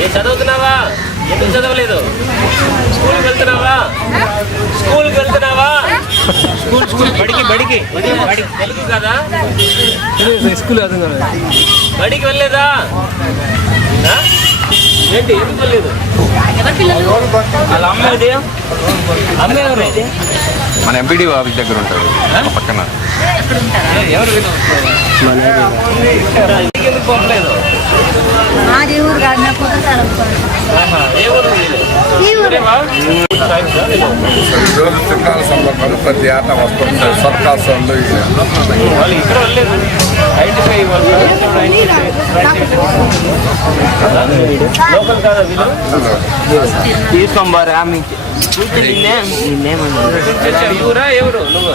ఏ చదువుతున్నావా? ఎందుకు చదవలేదు? స్కూల్కి వెళ్తున్నావా? స్కూల్కి వెళ్తున్నావా? బడికి తెలుగు కదా? స్కూల్ బడికి వెళ్ళలేదా? ఏంటి ఎందుకు వెళ్ళలేదు? వాళ్ళ అమ్మేది అమ్మేది మన ఎంపీడీ ఆఫీస్ దగ్గర ఉంటారు పక్కన. ఎవరు ఎందుకు పంపలేదు? శ్రీకాళ ప్రతి ఆట వస్తుంటారు సర్కాసంలో వాళ్ళు ఇక్కడ వెళ్ళలేదు. లోకల్ కాదా వీళ్ళు? తీసుకోంబారా ఊరా ఎవరు నువ్వు?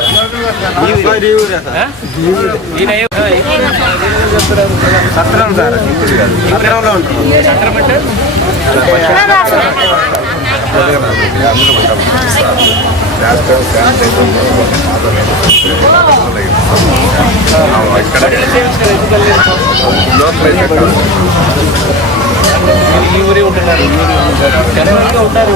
సత్రం సార్ సత్రంలో ఉంటుంది. సత్రం అంటే ఈ ఊరే ఉంటున్నారు. ఉంటారు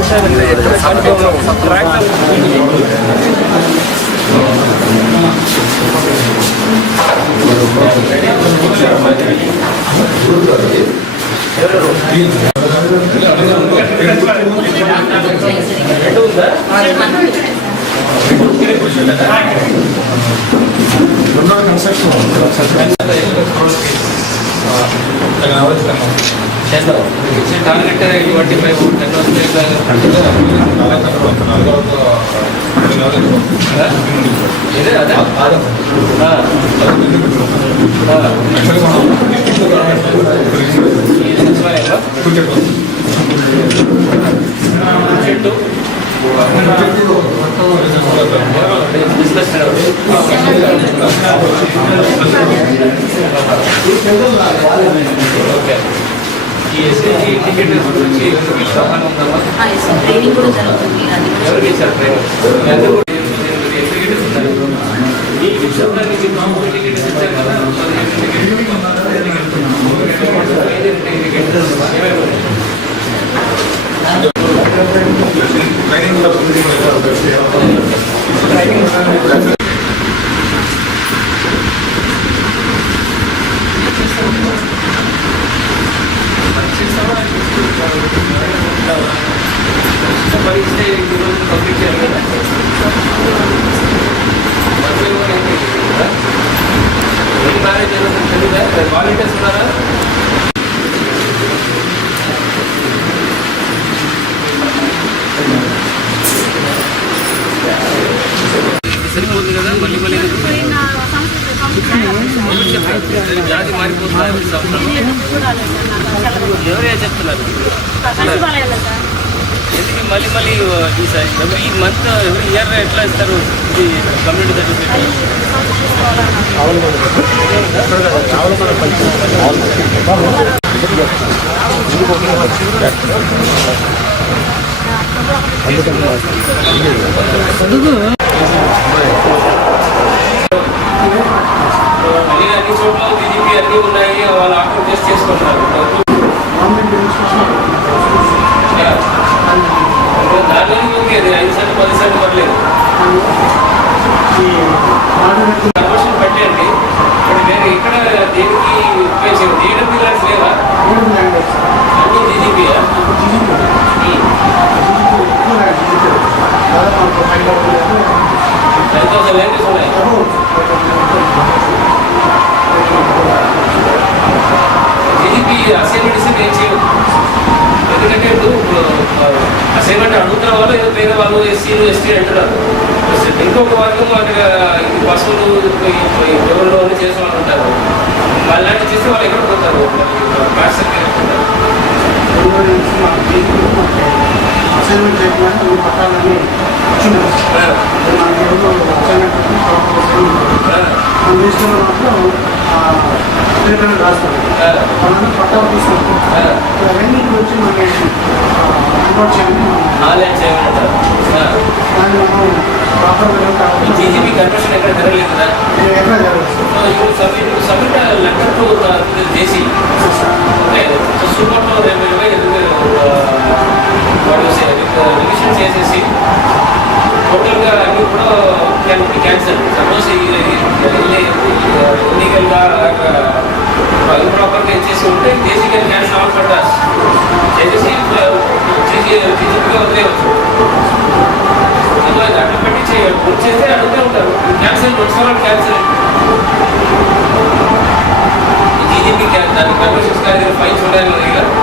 టార్గెట్ 25 10 వస్తే ఇదే అదే చెట్టు ఓకే. ఈ ఎస్ఐజీ టికెట్ గురించి అవగాహన ఉందమ్మా? ట్రైనింగ్ కూడా జరుగుతుంది. ఎవరికి ఇచ్చారు ట్రైనింగ్? ఈ విషయంలో టికెట్ ఇచ్చారు కదా. పరీక్ష కంప్లీట్ చేయాలి కదా. ఏం బాగా జరుగుతుంది తెలియదా? వాలంటీర్స్ ఉన్నారా? సరిపోతుంది కదా. మళ్ళీ జాతి మారిపోతున్నారు. ఎవరే చెప్తున్నారు? ఎందుకు మళ్ళీ ఎవ్రీ మంత్ ఎవ్రీ ఇయర్ ఎట్లా ఇస్తారు ఇది కమ్యూనిటీ సర్టిఫికేట్? అన్ని చోట్ల బీజేపీ అన్నీ ఉన్నాయి. వాళ్ళు ఆటో టెస్ట్ చేసుకుంటున్నారు. దానిలోనే ఓకే. 5 సెంట్లు 10 సెంట్లు పర్లేదు. కన్వర్షన్ పెట్టండి. ఇప్పుడు వేరే ఇక్కడ దేనికి ఉపయోగించారు? DWP ల్యాండ్స్ లేవా? అన్నీ జీజీపీయా? 10,000 ల్యాండ్స్ ఉన్నాయి. జీజీపీ అసైన్మెంట్ ఇస్తే నేను చేయను. ఎందుకంటే ఇప్పుడు అసైన్మెంట్ అడుగుతున్న వాళ్ళు ఏదో పేద వాళ్ళు ఎస్సీలు ఎస్టీ అంటున్నారు. ఇంకొక వర్గం అక్కడ పశువులు గొర్రెలు అన్నీ చేసే వాళ్ళు ఉంటారు. వాళ్ళని చేస్తే వాళ్ళు ఎక్కడ పోతారు? కాస్ట్ సర్టిఫికేట్ అసైన్మెంట్ చేయకుండా ఈ పట్టాలన్నీ అసైన్మెంట్ రాస్తాం. వాళ్ళని పట్టాలు తీసుకుంటాం. రెండింటి వచ్చి మనకి రిపోర్ట్ చేయమంటారు. దాన్ని మనం ప్రాపర్గా జీజీపీ కన్వర్షన్ ఎక్కడ జరగలేదు కదా. ఎక్కడ జరగదు. సబ్మిట్ లెటర్ టు చేసి సూపర్లో 20,000 క్యాన్ బి క్యాన్సల్. సపోజ్ ఇల్లీగల్గా ఇంప్రాపర్గా ఇచ్చేసి ఉంటే దేశీ can cancel all for us చేసేసి జీజీపీగా వదిలేయచ్చు. అట్లా పెట్టి చేస్తే అడుగుతూ ఉంటారు క్యాన్సల్ క్యాన్సల్ జీజీపీ దాని కన్వర్షన్స్ కానీ ఫైన్స్ ఉండాలి కదా.